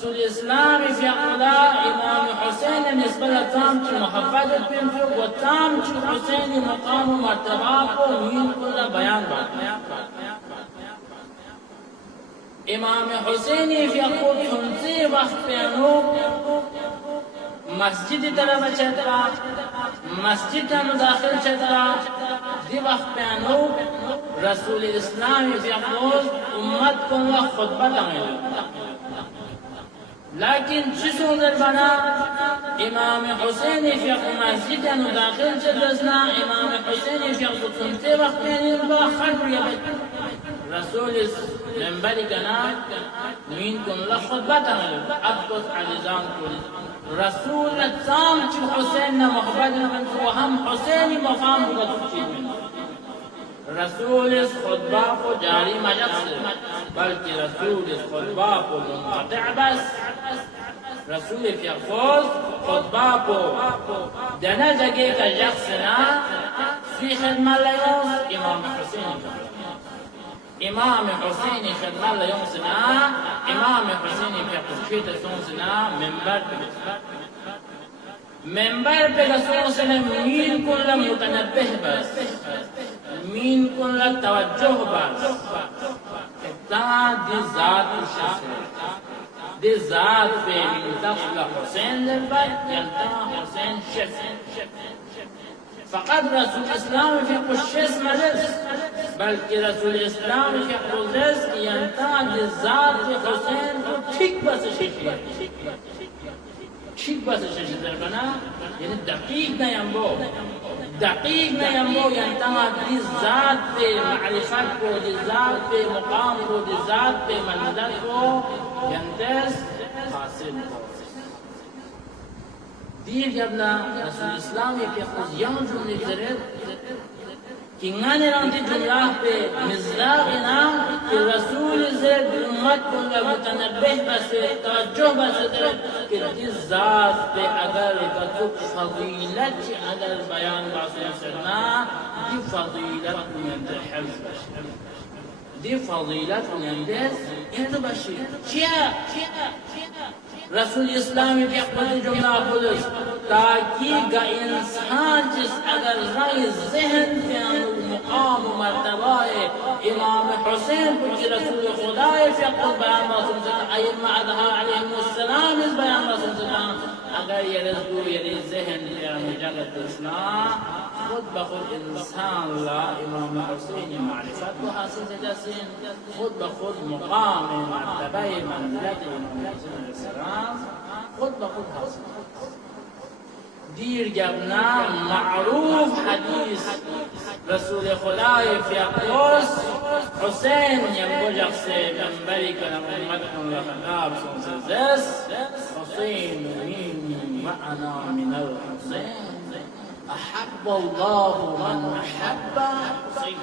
رسول اسلام فی خدا امام حسین نسبت تام چی محبت پینچو و تام چی حسین مقام و مرتبہ کو مین کل بیان بات امام حسین فی خود چنسی وقت پینو مسجد طرف چترا مسجد میں داخل چترا دی وقت پینو رسول اسلام فی خود امت کو خطبہ تمہیں لیکن چیزوں در بنا امام حسین فی مسجد انو داخل چدرسنا امام حسین فی سنتے وقت میں با خرد ریابت رسول منبری کنا مین کن لخطبت عمل اب کس عزیزان کن رسول تام چی حسین نا محبت من و ہم حسینی مقام بگا تچید من رسول اس خطبہ کو جاری مجد سے بلکہ رسول اس خطبہ کو منقطع بس رسول فی خود خطبہ کو دنا جگہ کا شخص نا فی خدمہ لیوز امام حسین امام حسین خدمہ لیوز نا امام حسین فی خدشیت سونس نا منبر پہ رسول صلی اللہ علیہ وسلم مین کن متنبہ بس مین کن توجہ بس اتنا دی ذات شخص دی ذات پہ منتقل حسین لبا ینتہا حسین شخص فقط رسول اسلام فی قشش مجلس بلکہ رسول اسلام فی قدس ینتہا دی ذات حسین کو ٹھیک بس شیشی ٹھیک بس شیشی در بنا یعنی دقیق نیمبو ینتہا دی ذات پہ معرفت کو دی ذات پہ مقام کو دی ذات پہ منزلت کو ینتہس حاصل کو دیر جبنا رسول اسلامی پہ خود یوں جملی درد کہ نانے رانتی جملہ پہ مزلاغنا کہ رسول زید امت کو متنبہ بس توجہ بس درد کہ جس ذات پہ اگر کتب فضیلت اگر بیان باسے سرنا دی فضیلت نیندر حفظ بشر دی فضیلت نیندر انت بشر چیا رسول اسلامی کی اقبال جملہ پولیس تاکہ گا انسان جس اگر رائے ذہن پہ مقام و مرتبہ امام حسین کی رسول خدا فی اقبال بیان معصوم سکتا ائمہ ادھا علیہم السلام اس بیان معصوم سکتا اگر یہ رسول یہ ذہن پہ جگت اسلام خود بخود انسان لا امام حسین معرفت کو حاصل جسین خود بخود مقام مرتبہ منزلت امام حسین علیہ السلام خود بخود حاصل دیر جبنا معروف حدیث رسول خدا فی اقدس حسین ینبجق سے منبری کنم امتکن لخطاب سنسزس حسین منی معنا من الحسین احب اللہ من احب حسین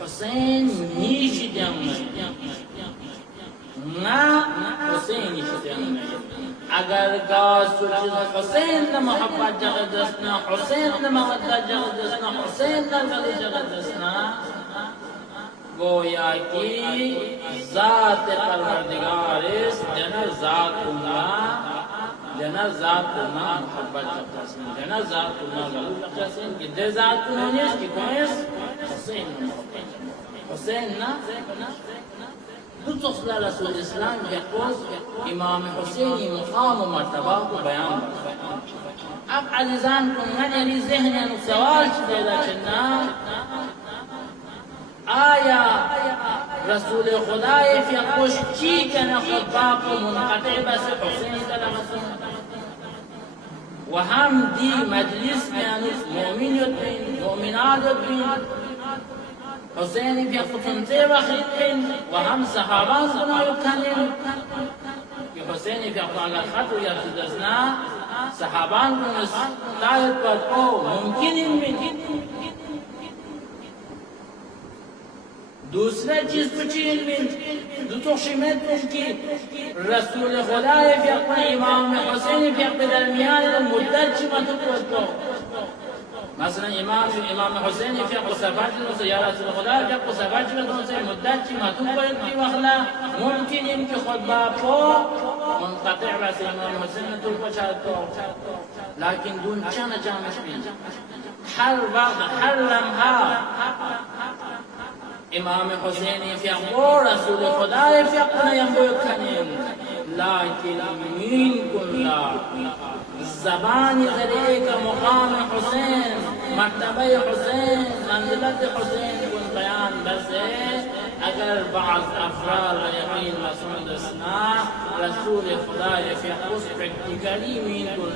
حسین نیش جمعی نا حسین نیش جمعی اگر گاز سوچیز حسین نا محبت جغد دسنا حسین نا مودت جغد دسنا حسین نا غلی جغد دسنا گویا کی ذات پروردگار اس جنا ذات اللہ محبت جغد دسنا جنا ذات اللہ غلی جغد دسنا کہ دے ذات اللہ اس کی کوئیس حسین نا دوسرا رسول اسلام یقول امام حسینی مقام و مرتبہ کو بیان اب عزیزان کو من یعنی ذہن یعنی سوال پیدا کرنا آیا رسول خدا فی خوش چی کنا خطبہ کو منقطع بس حسین کلمتون و ہم دی مجلس میں مومنیت بین مومنات بین حسین فی خطنتے وخید بین و ہم صحابان سنائے کنن کہ حسین فی خطنہ خط و یرتدسنا صحابان کو نستایت پر کو ممکن ان میں دوسرا چیز پچی علمی دوتو شمیت ممکن رسول خدا فی اقبال امام حسین فی اقبال درمیان مدت چی مدد کرتو مثلا امام حسین فقه صفات سے یا رسول خدا فقه صفات سے مدت چی محدود باید کی وقلا ممکن ان کی خطبہ کو منقطع بس امام حسین طول پچھاد کو لیکن دون چند جامش بھی ہر وقت ہر لمحہ امام حسین فقه رسول خدا فقه نیم کنیم لیکن مین کن زبان ذریعے کا مقام حسین مرتبہ حسین منزلت حسین کن بیان بس ہے اگر بعض افراد یقین مسعود اسنا رسول خدا فی خصوص پریکٹیکلی مین کو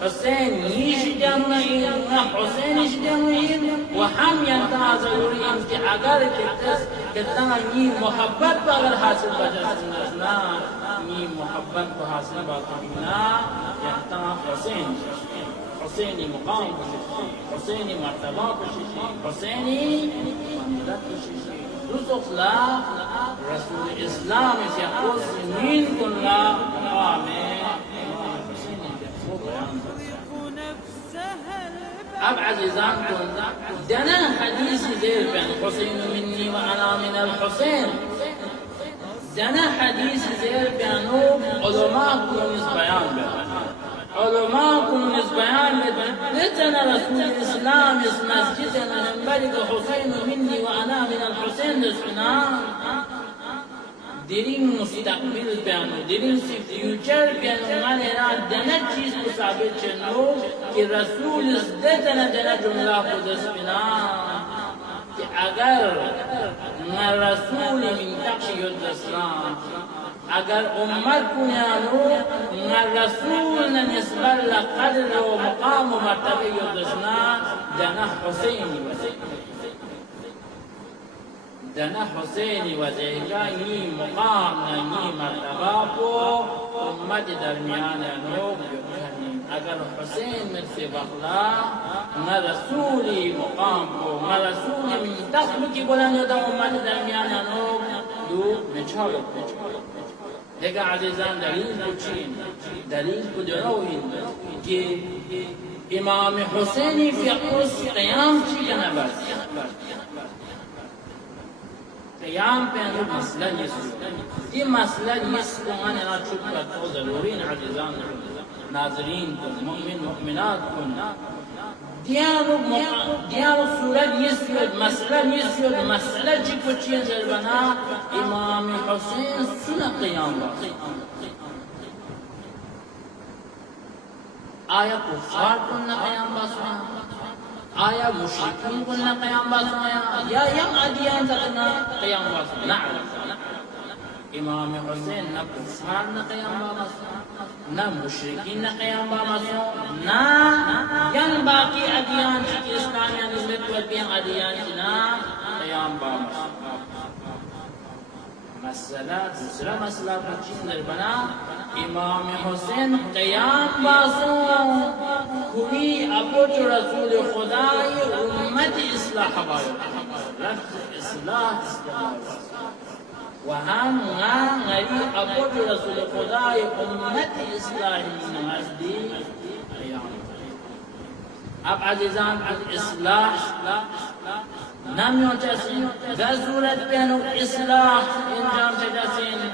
حسین نیش جمعین نہ حسینش جمعین و ہم ینتظرین کہ اگر کتنا نی محبت پر اگر حاصل بجاسنا نی محبت پر حاصل باقینا ینتظر حسین حسینی مقام کششی حسینی مرتبہ کششی حسینی منزلت کششی دوست اخلاق رسول اسلام سے خود مین کن لا مقام اب عزیزان کن دنا حدیث زیر بین حسین منی و انا من الحسین دنا حدیث زیر بینو علماء کنونس بیان بین علماء کنونس بیان بین لتنا رسول اسلام اس مسجد منبرک حسین منی و انا من الحسین دسنا دلین مستقبل بیانو دلین سی فیوچر بیانو من ایران دنه چیز کو ثابت چنو کہ رسول ازدتنا دنه جملہ خودس بنا کہ اگر رسول من تقش ید اسلام اگر امت کنیانو رسول نسبت لقدر و مقام و مرتبه ید اسلام دنه حسینی وزید دنا حسینی و دیگا نی مقام نی مرتبہ کو امت درمیان نوب یکنی اگر حسین من سے بخلا نہ رسولی مقام کو نہ رسولی من دخل کی بلند دا امت درمیان نوب دو نچالت دیگا عزیزان دلیل کو چین دلیل کو دروین کہ امام حسینی فی قرص قیام چی جنبت قیام پہ انہوں مسئلہ یہ مسئلہ یہ من انا چھپ کر تو ضرورین عزیزان ناظرین کن مؤمن مؤمنات کن دیانو صورت یہ مسئلہ چی کو چین ضربنا امام حسین سنہ قیام باقی آیا کفار کن قیام باقی آیا مشرکین کن قیام باسمایا یا یم ادیان تقنا قیام باسمایا نعلم امام حسین نہ کفار نہ قیام باسمایا نہ مشرکین نہ قیام باسمایا نہ یم باقی ادیان چکی اسلامیان نسبت والبین ادیان چنا قیام باسمایا مسئلہ دوسرا مسئلہ پچین در بنا امام حسین قیام باسوں کوئی اپوچ رسول خدای امت اصلاح باید لفظ اصلاح و ہم غری اپوچ رسول خدای امت اصلاح نمازدی قیام اب عزیزان اصلاح نمیوں چسین در صورت پہنو اصلاح انجام چسین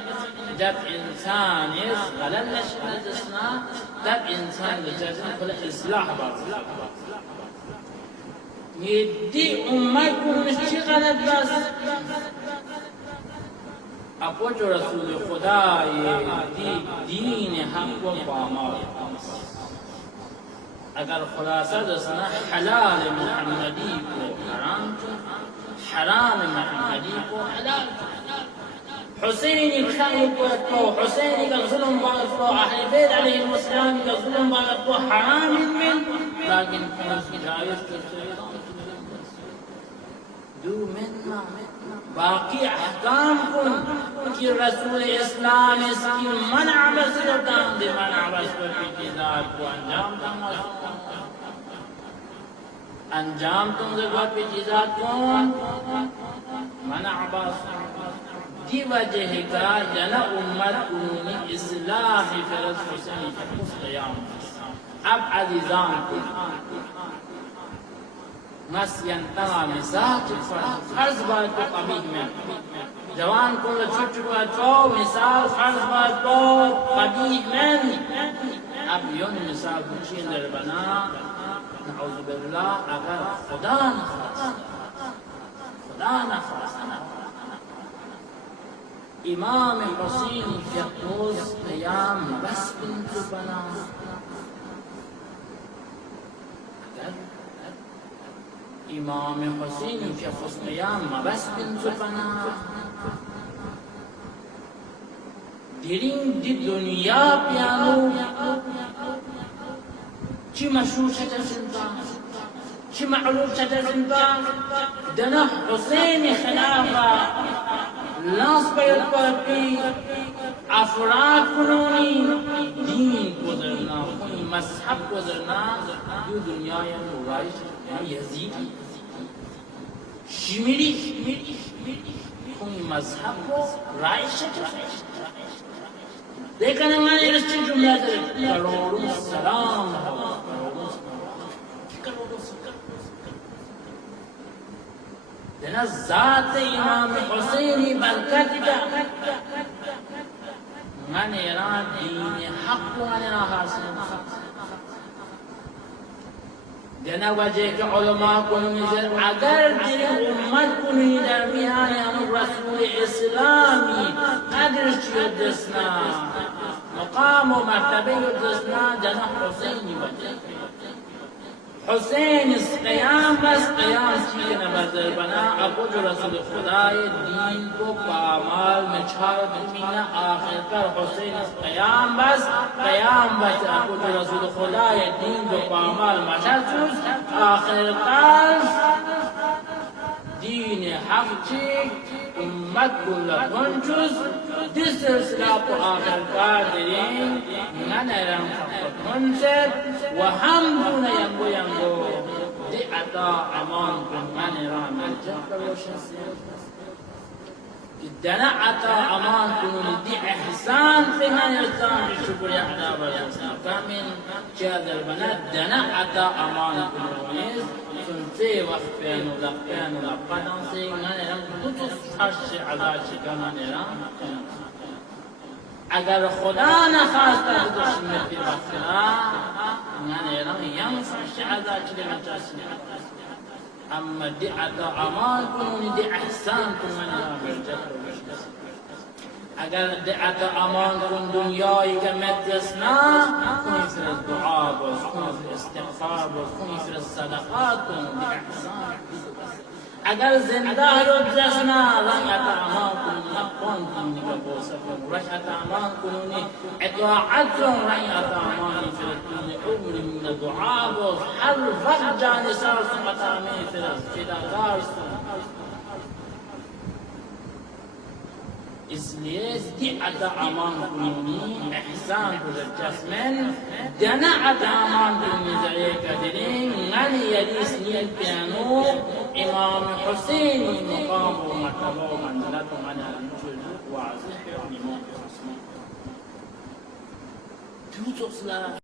جب انسان اس غلط نشد جسنا تب انسان لجسنا کل اصلاح باز یہ دی امت کو مشتی غلط بس اپو جو رسول خدا یہ دین حق و پامال اگر خلاصہ جسنا حلال محمدی کو حرام حرام محمدی کو حلال حسینی خانی کو حسینی کا ظلم باغت کو اہل بیت علیہ السلام کا ظلم باغت کو حرام من لیکن اس کی جائز دو من باقی احکام کن کہ رسول اسلام اس کی منع بسرطان دی منع بسر کی چیزات کو انجام تم ضرورت پہ چیزات کو منع بسر دی وجہ کا جنا امت انہوں اصلاح فرض حسینی کا قیام اب عزیزان مسیان تمام مساج فرض باید تو قبیح من جوان کن چھوٹ چکا تو مثال فرض باید تو قبیح من اب یون مثال بچین در بنا نعوذ بالله اگر خدا نخواست امام حسین یقوز قیام بس بنت بنا امام حسین یقوز قیام بس بنت بنا دیرین دی دنیا پیانو چی مشهور شده زندان چی معروف شده زندان دنا حسین خلافه لاس باید پاپی افراد کنونی دین گذرنا خونی مذهب گذرنا دو دنیای نورایش یزیدی شمیری خونی مذهب و رایش لیکن انگانی رسچن جمله داره کروڑوں سلام دنا ذات امام حسینی برکت دا من ایران دین حق من ایران حاصل دنا وجه که علماء کنونی اگر دین امت کنونی در میان همون رسول اسلامی قدرش چیه دسنا مقام و مرتبه دسنا دنا حسینی وجه حسین اس قیام بس قیام چیز نبردر بنا اپوج رسول خدای دین کو پامال میں چھار دمینہ آخر کر حسین اس قیام بس اپوج رسول خدای دین کو پامال مشاچوز آخر کر دین حق چی امت کل کنچوز دس سلسلہ کو آخر کار دین ننرم فقط منصر و هم دون ینگو دی عطا امان کن منرم الجهر روشن دنا عطا امان کنونی دی احسان فی من ارسان شکر اعدا برسان کامل چادر بنا دنا عطا امان کنونی سنتی وقت پین و لقین و لقدان سی منرم دوتو فرش عذا چکا منرم اگر خدا نخواست از دشمن پی وقتنا منرم یم فرش عذا چلی من چاسی اما دی عطا امان کنونی دی احسان کن منرم برجت اگر دی عطا امان کن دنیایی که مدرسنا کنی فر دعا باز کنی فر استغفار باز کنی فر صدقات کن دی احسان اگر زنده رو دسنا رنگ عطا امان کنونی اقوان کنونی که بوسف رش عطا امان کنونی اطاعت رنگ عطا امانی فر کنونی عمری من دعا باز هر وقت جانی سر سمت آمی فر فدادار سن اس لیے دی عطا امان کنونی احسان گزر جسمن دنا عطا امان کنونی ذریعہ قدرین من یدیس نیل پیانو امام حسین مقام و مرتبہ و منزلت و من المجل واضح و امام حسین تو تصلح